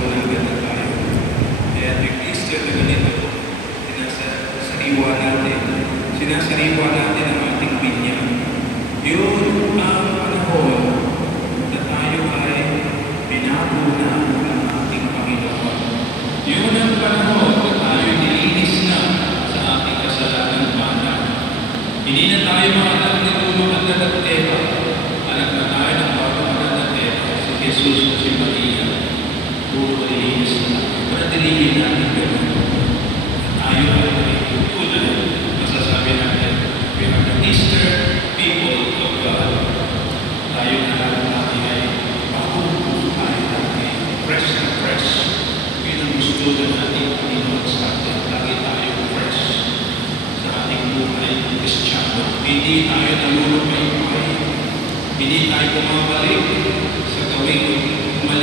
manawagan na tayo. Kaya nag-Easter na ganito, sinasariwa natin ang ating binya. Yun ang panahon na tayo ay binabuna ng ating Panginoon. Yun ang panahon na tayo nilinis na sa ating kasalanan mana. Hindi na tayo mga anak ni Tulong at Teba. Anak na tayo ng bagong anak na si Jesus o si Maria. Puro nilinis na. Panatilihin natin gano'n. Tayo ay tulad. Masasabi natin, we are the Easter people of God. Tayo na natin ay bagong buhay natin. Fresh na fresh. Yun ang gusto na natin Panginoon sa atin. Lagi tayo fresh sa ating buhay Kristiyano. Hindi tayo nalulupay-pay. Hindi tayo bumabalik sa gawing mali